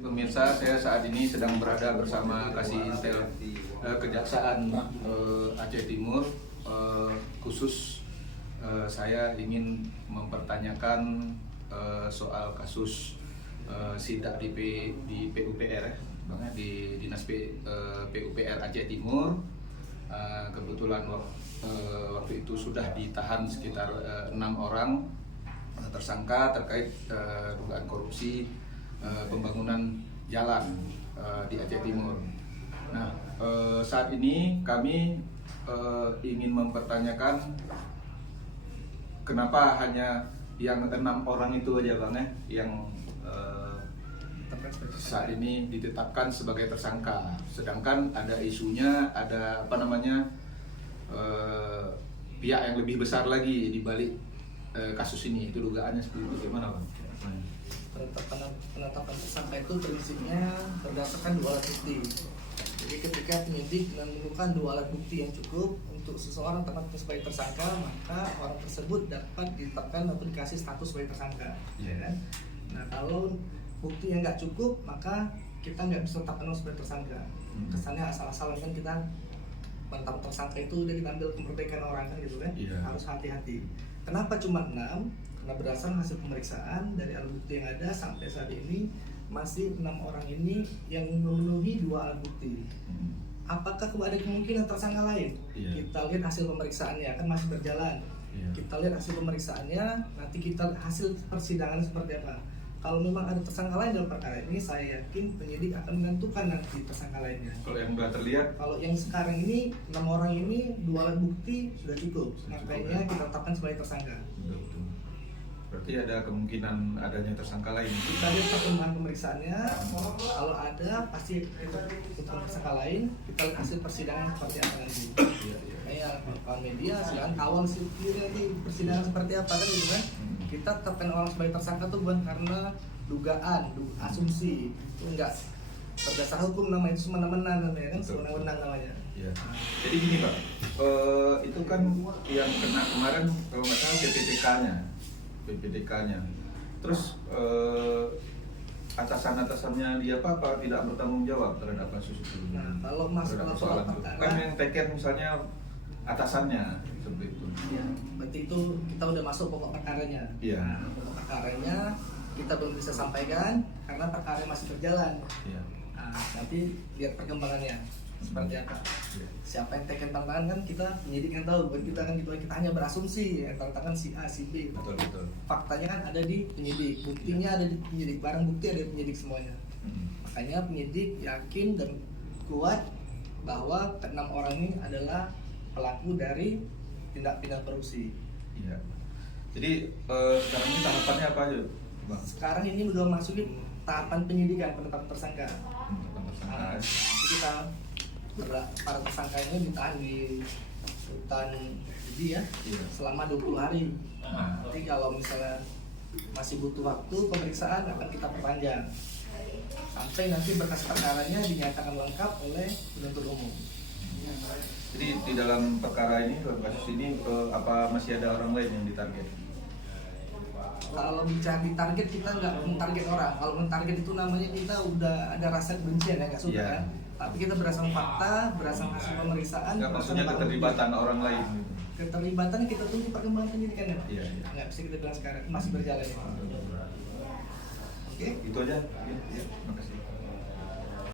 Pemirsa, saya saat ini sedang berada bersama Kasih Intel Kejaksaan Aceh Timur. Khusus saya ingin mempertanyakan soal kasus sidak di PUPR, di Dinas PUPR Aceh Timur. Kebetulan waktu itu sudah ditahan sekitar 6 orang tersangka terkait dugaan korupsi pembangunan jalan di Aceh Timur. Nah, saat ini kami ingin mempertanyakan kenapa hanya yang 6 orang itu aja Bang yang saat ini ditetapkan sebagai tersangka, sedangkan ada isunya, ada pihak yang lebih besar lagi di balik kasus ini. Itu dugaannya seperti itu, gimana Bang? Penetapan tersangka itu prinsipnya berdasarkan 2 alat bukti. Jadi ketika penyidik menemukan 2 alat bukti yang cukup untuk seseorang tertetapkan sebagai tersangka, maka orang tersebut dapat ditetapkan atau dikasih status sebagai tersangka. Ya. Nah, kalau bukti yang nggak cukup, maka kita nggak bisa tetapkan sebagai tersangka. Kesannya asal-asalan kan, kita menetapkan tersangka itu udah kita ambil kemerdekaan orang kan gitu kan. Harus hati-hati. Kenapa cuma 6? Karena berdasarkan hasil pemeriksaan dari alat bukti yang ada sampai saat ini masih 6 orang ini yang memenuhi 2 alat bukti. Apakah ada kemungkinan tersangka lain? Kita lihat hasil pemeriksaannya, kan masih berjalan. Kita lihat hasil pemeriksaannya, nanti kita hasil persidangan seperti apa. Kalau memang ada tersangka lain dalam perkara ini, saya yakin penyidik akan menentukan nanti tersangka lainnya. Kalau yang sudah terlihat? Kalau yang sekarang ini 6 orang ini 2 alat bukti sudah cukup, makanya kita tetapkan sebagai tersangka. Betul. Berarti ada kemungkinan adanya tersangka lain. Kita lihat perkembangan pemeriksaannya, kalau ada pasti untuk tersangka lain. Kita lihat hasil persidangan seperti apa nanti. Kayak kawan media silahkan kawal sendiri nanti persidangan seperti apa kan gitu kan. Kita tetapkan orang sebagai tersangka tuh bukan karena dugaan, asumsi, itu enggak. Berdasar hukum nama itu semena-mena namanya kan, semena-mena namanya. Ya. Jadi gini Pak, itu kan yang kena kemarin kalau nggak salah PPDK-nya. Terus atasan-atasannya dia apa tidak bertanggung jawab terhadap kasus itu. Nah, kalau masalah perkara kan yang teken misalnya atasannya seperti itu. Ya, berarti itu kita udah masuk pokok perkaranya. Iya. Nah, pokok perkaranya kita belum bisa sampaikan karena perkara masih berjalan. Iya. Nah, nanti lihat perkembangannya seperti apa. Siapa yang teken tantangan kan kita penyidik yang tahu, bukan kita kan gitu, kita hanya berasumsi yang tantangan si A, si B. Betul. Faktanya kan ada di penyidik, buktinya ada di penyidik, barang bukti ada di penyidik semuanya. Makanya penyidik yakin dan kuat bahwa ke-6 orang ini adalah pelaku dari tindak pidana korupsi. Iya. Jadi sekarang ini tahapannya apa aja, Bang? Sekarang ini udah masukin tahapan penyidikan penetapan tersangka. Tersangka. Kita para tersangka ini ditahan di rutan jadi ya selama 20 hari. Nanti kalau misalnya masih butuh waktu pemeriksaan akan kita perpanjang sampai nanti berkas perkaranya dinyatakan lengkap oleh penuntut umum. Jadi di dalam perkara ini, dalam kasus ini apa masih ada orang lain yang ditarget? Kalau bicara di target, kita nggak mentarget orang. Kalau mentarget itu namanya kita udah ada rasa kebencian ya, nggak suka kan. Tapi kita berdasarkan fakta, berdasarkan hasil pemeriksaan. Nggak, maksudnya keterlibatan orang lain. Keterlibatan kita tunggu perkembangan penyidikannya. Iya. Nggak bisa kita bilang sekarang, masih berjalan ya. Oke. Itu aja. Ya, makasih.